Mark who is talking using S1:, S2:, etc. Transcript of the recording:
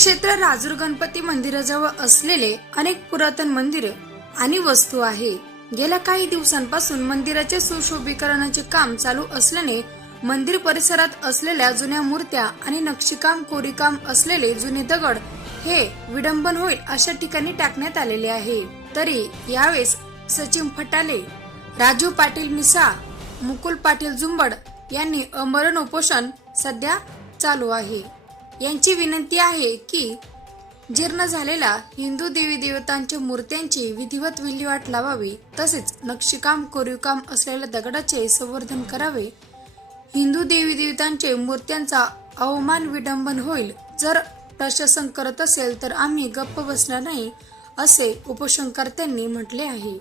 S1: क्षेत्र राजूर गणपती मंदिराजवळ असलेले अनेक पुरातन मंदिर आणि वस्तू आहे. गेल्या काही दिवसांपासून मंदिराचे सुशोभीकरणाचे काम चालू असल्याने मंदिर परिसरात असलेल्या जुन्या मूर्त्या आणि नक्षीकाम कोरीकाम असलेले जुने दगड हे विडंबन होईल अशा ठिकाणी टाकण्यात आलेले आहे. तरी यावेळेस सचिन फटाले राजू पाटील मिसा मुकुल पाटील जुंबड यांनी अमरण उपोषण सध्या चालू आहे. यांची विनंती आहे की जीर्ण झालेला हिंदू देवी देवतांच्या मूर्त्यांची विधिवत विल्हेवाट लावावी तसेच नक्षीकाम कोरीवकाम असलेल्या दगडाचे संवर्धन करावे. हिंदू देवी देवतांचे मूर्त्यांचा अवमान विडंबन होईल. जर प्रशासन करत असेल तर आम्ही गप्प बसणार नाही असे उपोषणकर्त्यांनी म्हटले आहे.